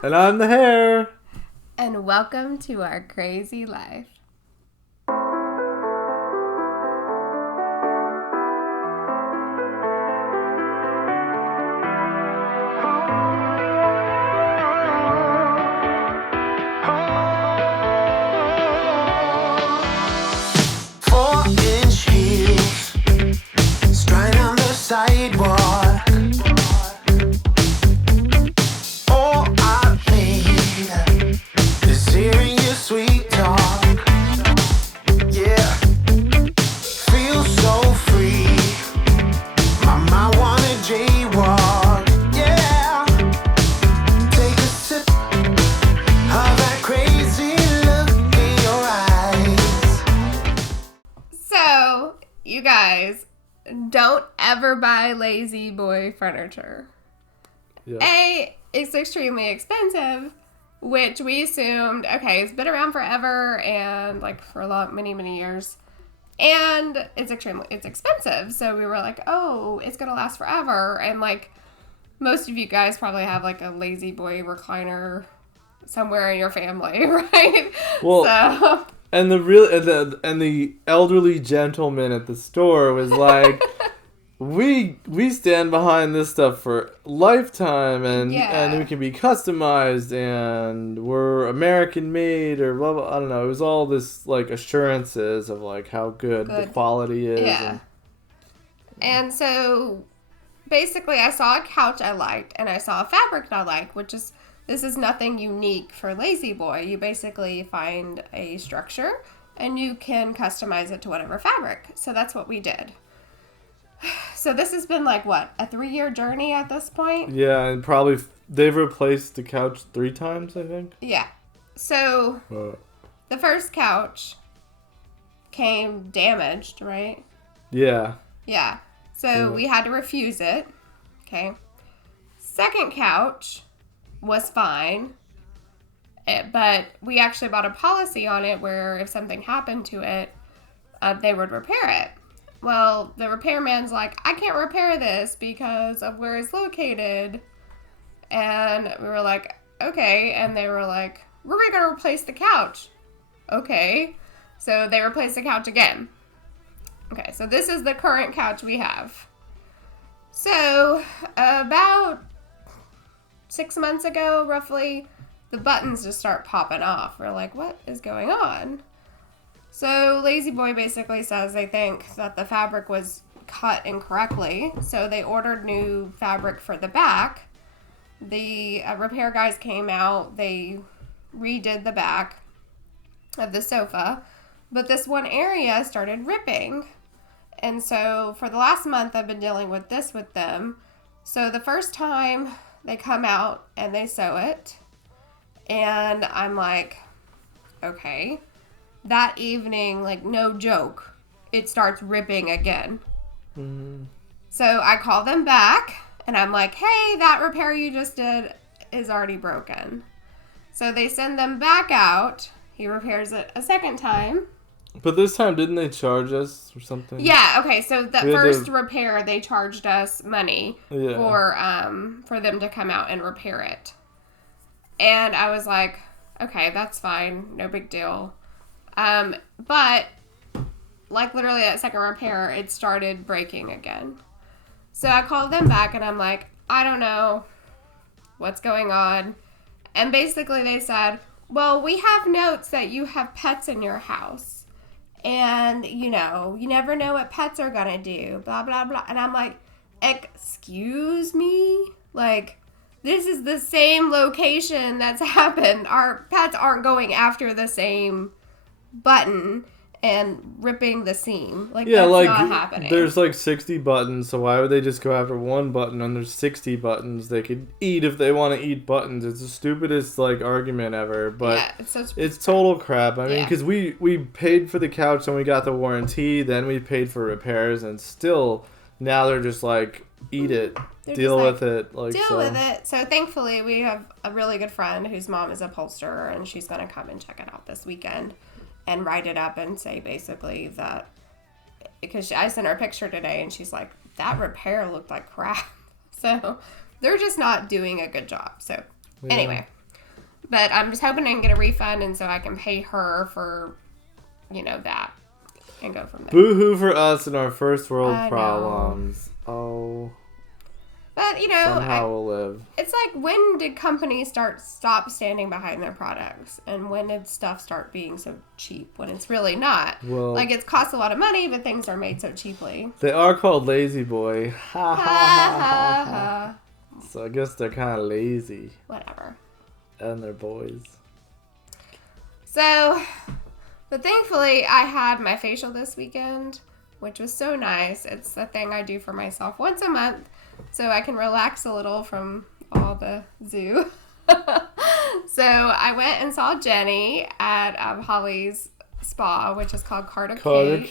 Sarah. And I'm the hair. And welcome to our crazy life. Sidewalk. All I need is hearing your sweet talk. Yeah, feel so free. My mind wanna jaywalk. Yeah, take a sip of that crazy look in your eyes. So, you guys, don't ever buy lazy boy furniture. Yeah. A, it's extremely expensive, which we assumed, okay, it's been around forever and like for many years. And it's expensive. So we were like, oh, it's going to last forever. And like most of you guys probably have like a lazy boy recliner somewhere in your family, right? Well, so. And the elderly gentleman at the store was like, we stand behind this stuff for lifetime, and we can be customized, and we're American made, or blah blah. I don't know. It was all this like assurances of like how good the quality is. Yeah. And so basically, I saw a couch I liked, and I saw a fabric I liked, this is nothing unique for Lazy Boy. You basically find a structure and you can customize it to whatever fabric. So that's what we did. So this has been like, what, a 3-year journey at this point? Yeah, and probably they've replaced the couch 3 times, I think. Yeah. So the first couch came damaged, right? Yeah. Yeah. So we had to refuse it. Okay. Second couch was fine, but we actually bought a policy on it where if something happened to it, they would repair it. Well, the repairman's like, I can't repair this because of where it's located. And we were like, okay. And they were like, we're going to replace the couch. Okay. So they replaced the couch again. Okay, so this is the current couch we have. So about 6 months ago, roughly, the buttons just start popping off. We're like, what is going on? So Lazy Boy basically says they think that the fabric was cut incorrectly. So they ordered new fabric for the back. The repair guys came out. They redid the back of the sofa. But this one area started ripping. And so for the last month, I've been dealing with this with them. So the first time they come out and they sew it. And I'm like, okay. That evening, like no joke, it starts ripping again. Mm-hmm. So I call them back and I'm like, hey, that repair you just did is already broken. So they send them back out. He repairs it a second time. But this time, didn't they charge us or something? Yeah, okay, so the first repair, they charged us money for them to come out and repair it. And I was like, okay, that's fine, no big deal. But, like literally that second repair, it started breaking again. So I called them back and I'm like, I don't know what's going on. And basically they said, well, we have notes that you have pets in your house. And, you know, you never know what pets are going to do, blah, blah, blah. And I'm like, excuse me? Like, this is the same location that's happened. Our pets aren't going after the same button and ripping the seam. Like, that's not happening. There's like 60 buttons, so why would they just go after one button when there's 60 buttons? They could eat if they want to eat buttons. It's the stupidest like argument ever, but it's total crap. I mean, because we paid for the couch and we got the warranty, then we paid for repairs, and still now they're just like, eat it. Deal with it. Deal with it. So thankfully we have a really good friend whose mom is a upholsterer, and she's going to come and check it out this weekend and write it up and say basically that, because I sent her a picture today and she's like, that repair looked like crap. So they're just not doing a good job. So anyway, But I'm just hoping I can get a refund, and so I can pay her for, that, and go from there. Boo-hoo for us and our first world problems. Oh. But, somehow we'll live. It's like, when did companies stop standing behind their products? And when did stuff start being so cheap when it's really not? Well, like, it costs a lot of money, but things are made so cheaply. They are called Lazy Boy. Ha ha ha ha. So I guess they're kind of lazy. Whatever. And they're boys. So, but thankfully, I had my facial this weekend, which was so nice. It's the thing I do for myself once a month, so I can relax a little from all the zoo. So I went and saw Jenny at Holly's spa, which is called Carter Kate.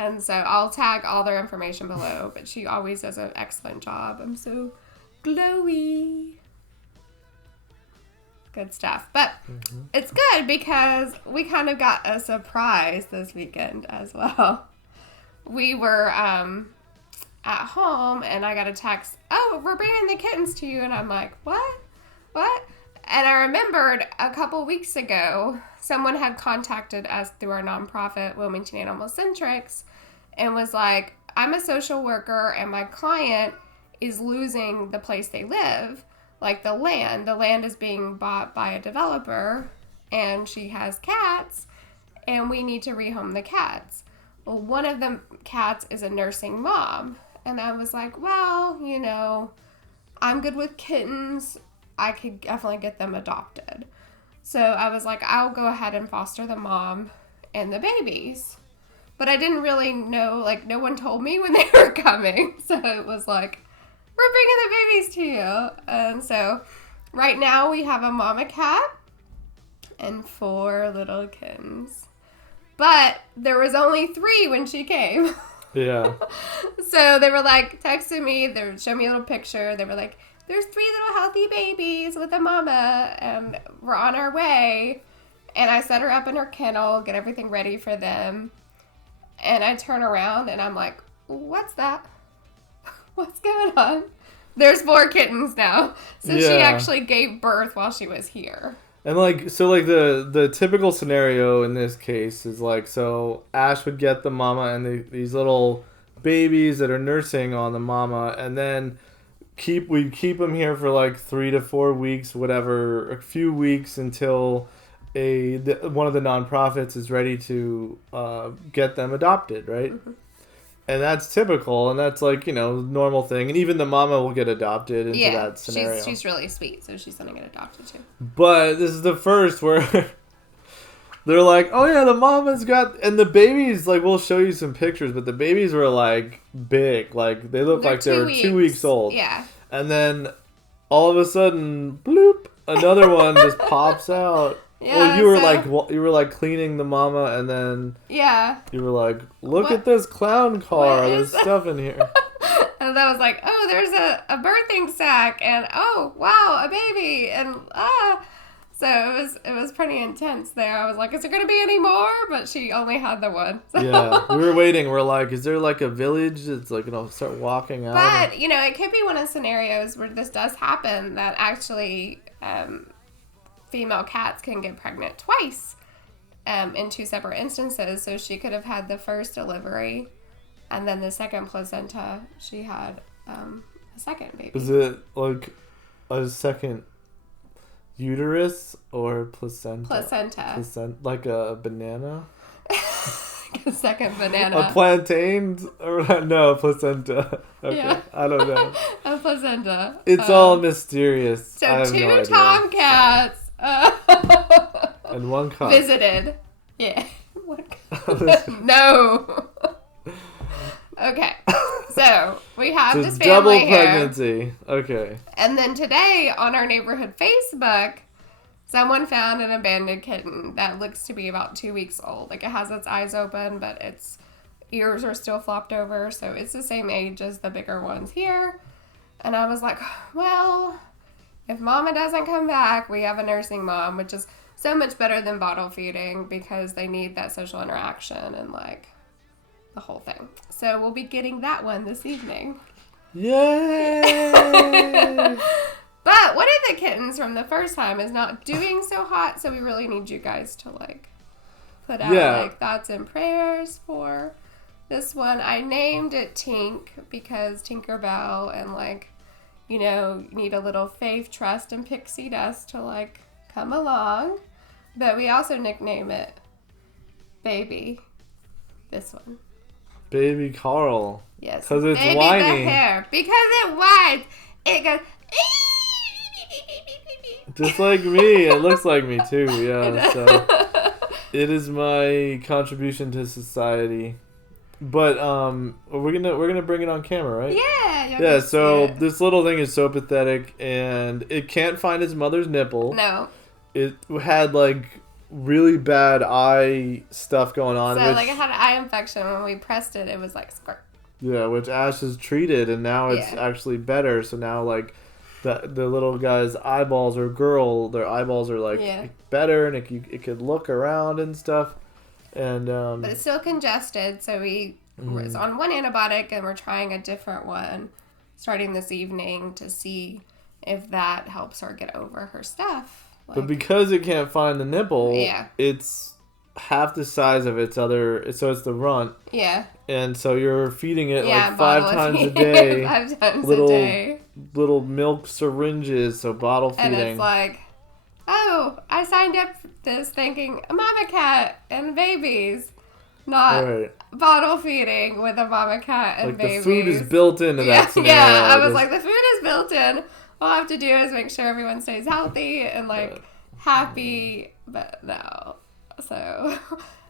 And so I'll tag all their information below, but she always does an excellent job. I'm so glowy. Good stuff. But it's good because we kind of got a surprise this weekend as well. We were at home and I got a text, "Oh, we're bringing the kittens to you." And I'm like, what? And I remembered a couple weeks ago, someone had contacted us through our nonprofit, Wilmington Animal Centrics, and was like, "I'm a social worker and my client is losing the place they live. Like the land is being bought by a developer, and she has cats, and we need to rehome the cats." Well, one of the cats is a nursing mom, and I was like, well, I'm good with kittens. I could definitely get them adopted. So I was like, I'll go ahead and foster the mom and the babies. But I didn't really know, like, no one told me when they were coming, so it was like, we're bringing the babies to you. And so right now we have a mama cat and 4 little kittens. But there was only 3 when she came. Yeah. So they were like texting me. They would show me a little picture. They were like, "There's 3 little healthy babies with a mama and we're on our way." And I set her up in her kennel, get everything ready for them. And I turn around and I'm like, what's that? What's going on? There's 4 kittens now. So she actually gave birth while she was here. And the typical scenario in this case is so Ash would get the mama and these little babies that are nursing on the mama, and then we'd keep them here for 3 to 4 weeks, whatever, a few weeks until one of the nonprofits is ready to get them adopted, right? Mm-hmm. And that's typical, and that's normal thing. And even the mama will get adopted into that scenario. She's really sweet, so she's gonna get adopted too. But this is the first where they're like, "Oh yeah, the mama's got," and the babies, we'll show you some pictures, but the babies were big, they look like they were 2 weeks old. Yeah. And then all of a sudden, bloop, another one just pops out. Yeah, well, you were cleaning the mama, and then you were like, "Look at this clown car. There's stuff in here." And I was like, "Oh, there's a birthing sack, and oh wow, a baby, and So it was pretty intense there. I was like, "Is there gonna be any more?" But she only had the one. So. Yeah, we were waiting. We're like, "Is there a village that's start walking out?" But it could be one of the scenarios where this does happen, that actually. Female cats can get pregnant twice in 2 separate instances. So she could have had the first delivery, and then the second placenta, she had a second baby. Is it a second uterus or placenta? Placenta. Like a banana? A second banana. A plantain? No, placenta. Okay, yeah. I don't know. A placenta. It's all mysterious. So I have 2 tomcats. And 1 cock. Visited. Yeah. No. Okay. So we have this family double here. Pregnancy. Okay. And then today on our neighborhood Facebook, someone found an abandoned kitten that looks to be about 2 weeks old. It has its eyes open, but its ears are still flopped over. So it's the same age as the bigger ones here. And I was like, well, if mama doesn't come back, we have a nursing mom, which is so much better than bottle feeding because they need that social interaction and the whole thing. So we'll be getting that one this evening. Yay! But one of the kittens ratings from the first time is not doing so hot, so we really need you guys to like put out like thoughts and prayers for this one. I named it Tink because Tinkerbell and like, you know, you need a little faith, trust, and pixie dust to like come along. But we also nickname it Baby. This one. Baby Carl. Yes. Because it's Baby whiny. the hair. Because it whines. It goes. Just like me. It looks like me too. Yeah. So it is my contribution to society. But we're gonna bring it on camera, right? Yeah. Yeah. So this little thing is so pathetic, and it can't find its mother's nipple. No. It had like really bad eye stuff going on. So like it had an eye infection. When we pressed it, it was like squirt. Yeah, which Ash has treated, and now it's actually better. So now like the little guy's eyeballs their eyeballs are like better, and it could look around and stuff. And but it's still congested, so it's on one antibiotic, and we're trying a different one starting this evening to see if that helps her get over her stuff. Like, but because it can't find the nipple, it's half the size of its other, so it's the runt. Yeah. And so you're feeding it like 5 times a day. 5 times a day. Little milk syringes, so bottle feeding. And it's like, oh, I signed up for this thinking mama cat and babies, not bottle feeding with a mama cat and babies. The food is built into that scenario. Yeah, I was like, the food is built in. All I have to do is make sure everyone stays healthy and like happy, but no. So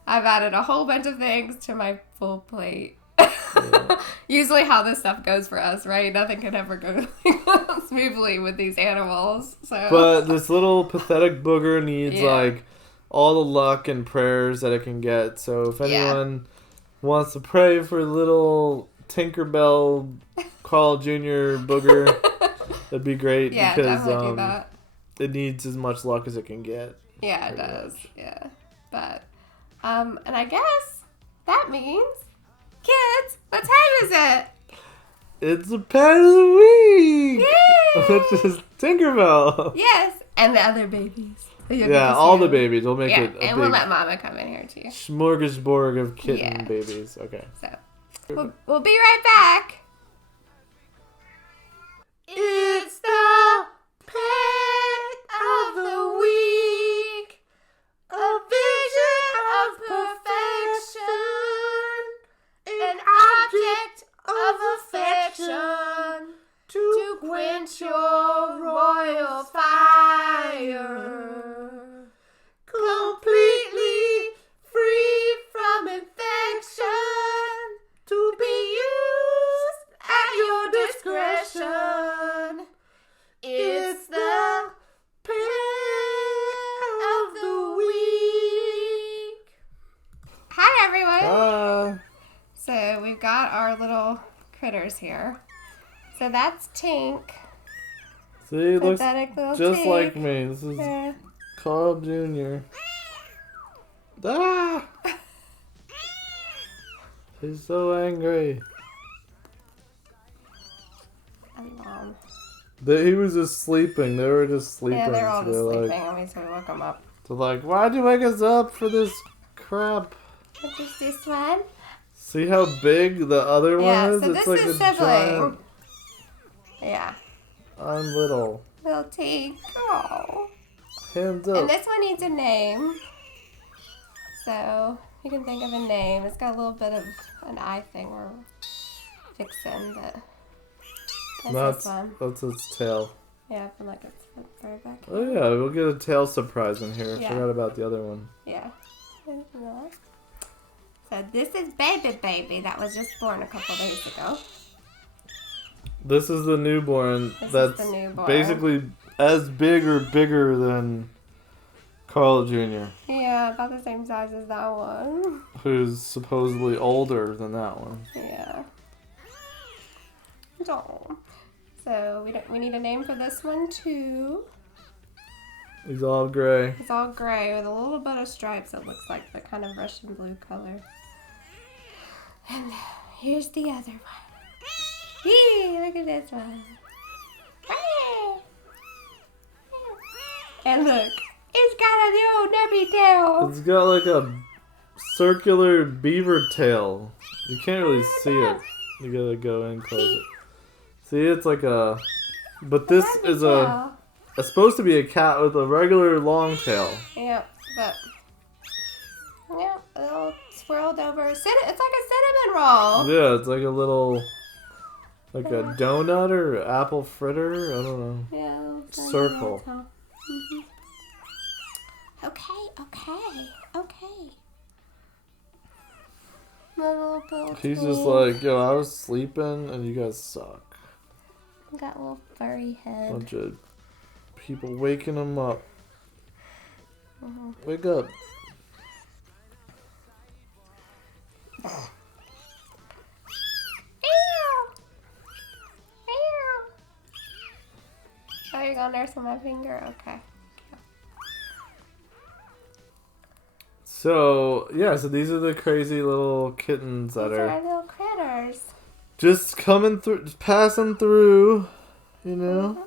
I've added a whole bunch of things to my full plate. Usually how this stuff goes for us, right? Nothing can ever go smoothly with these animals. So, but this little pathetic booger needs like all the luck and prayers that it can get. So if anyone wants to pray for little Tinkerbell Carl Jr. booger, that'd be great because do that. It needs as much luck as it can get. Yeah, it does. Much. Yeah. But and I guess that means kids, what time is it? It's a pet of the week! Yay! Which is Tinkerbell. Yes, and the other babies. All the babies. We'll make it a and we'll let Mama come in here too. Smorgasbord of kitten babies. Okay. So, we'll be right back. It's the pet of the week. A vision of perfection. An object of affection. To quench your royal fire. Completely free from infection. To be used at your discretion. It's the pet of the week. Hi, everyone. Hi. So we've got our little critters here. So that's Tink. See, it looks just Tink. like me. This is Carl Jr. Ah! He's so angry. He was just sleeping. They were just sleeping. Yeah, they're all just sleeping. Like, so we woke them up. So like, why'd you wake us up for this crap? Just this one. See how big the other one is? So it's this like is a sibling. giant... Yeah. I'm little. Little Tink. Oh. Hands up. And this one needs a name. So you can think of a name. It's got a little bit of an eye thing we're fixing, but that's this one. That's its tail. Yeah, I feel like it's further back. Oh yeah, we'll get a tail surprise in here. Yeah. Forgot about the other one. Yeah. So this is Baby that was just born a couple days ago. This is the newborn that's basically as big or bigger than Carl Jr. Yeah, about the same size as that one. Who's supposedly older than that one. Yeah. Oh. So we need a name for this one too. He's all gray. He's all gray with a little bit of stripes. It looks like the kind of Russian blue color. And here's the other one. Yee, look at this one. me down. It's got like a circular beaver tail. You can't really see it. You gotta go in close it. See, it's like a... But this is it's supposed to be a cat with a regular long tail. Yep, but... Yeah, a little swirled over. It's like a cinnamon roll. Yeah, it's like a little... Like a donut or apple fritter. I don't know. Yeah. Circle. Mm-hmm. Okay. My little He's just like, yo, I was sleeping and you guys suck. Got a little furry head. Bunch of people waking him up. Mm-hmm. Wake up. Oh, you're gonna nurse on my finger? Okay. So, yeah, so these are the crazy little kittens that These are... are little critters. Just coming through, just passing through, you know?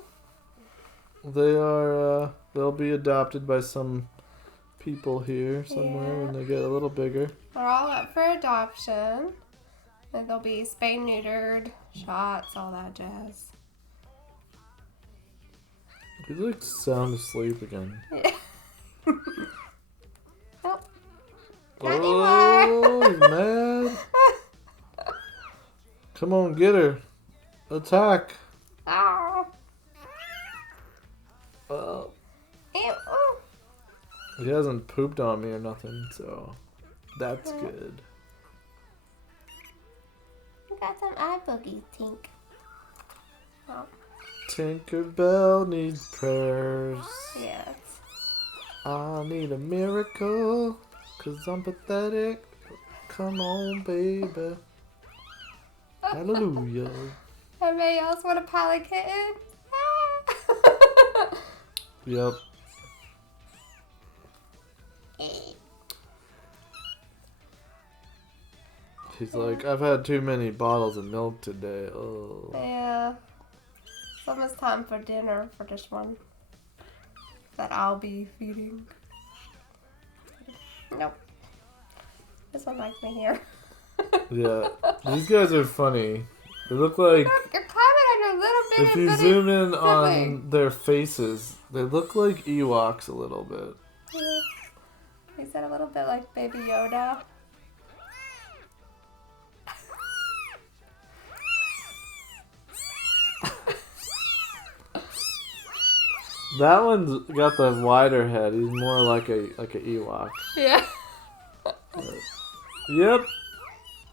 They are, they'll be adopted by some people here somewhere when they get a little bigger. They're all up for adoption. And they'll be spayed, neutered, shots, all that jazz. He's like sound asleep again. Yeah. Oh. Oh, he's mad. Come on, get her. Attack. Oh. Oh. Ew. He hasn't pooped on me or nothing, so that's good. You got some eye boogies, Tink. Oh. Tinkerbell needs prayers. Yes. I need a miracle, 'cause I'm pathetic. Come on, baby. Hallelujah. Anybody else want a pally kitten? Yep. He's like, I've had too many bottles of milk today. Oh. Yeah. It's almost time for dinner for this one. That I'll be feeding. Nope. This one likes me here. Yeah. These guys are funny. They look like... You're climbing on your little bit If you zoom in on their faces, they look like Ewoks a little bit. Yeah. He said a little bit like Baby Yoda. That one's got the wider head. He's more like a Ewok. Yeah. Yep.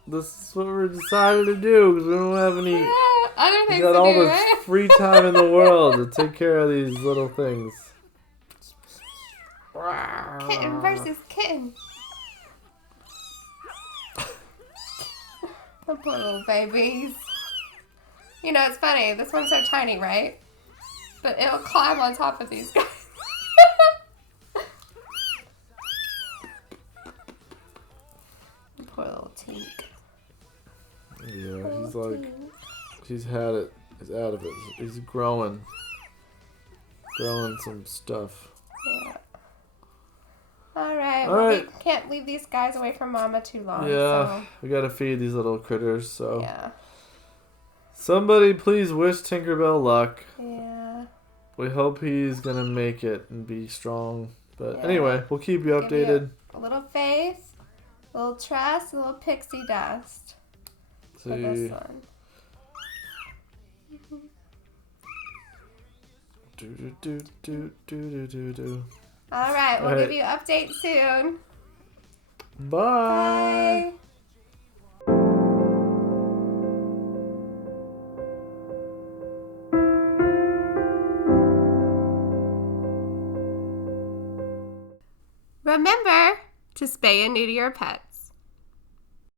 This is what we're decided to do because we don't have any. Yeah, other things We got to all do, the right? free time in the world to take care of these little things. Kitten versus kitten. The poor little babies. You know, it's funny. This one's so tiny, right? But it'll climb on top of these guys. Poor little Tink. Yeah, he's like, he's had it. He's out of it. He's growing some stuff. Yeah. All right. All Well, right. we can't leave these guys away from Mama too long. Yeah, So. we gotta feed these little critters. So Yeah. somebody please wish Tinkerbell luck. Yeah. We hope he's gonna make it and be strong. But Yeah. anyway, we'll keep you Give updated. A little faith, a little trust, a little pixie dust for this one. Do. All right, we'll All right. give you an update soon. Bye. Bye. Remember to spay and neuter your pet.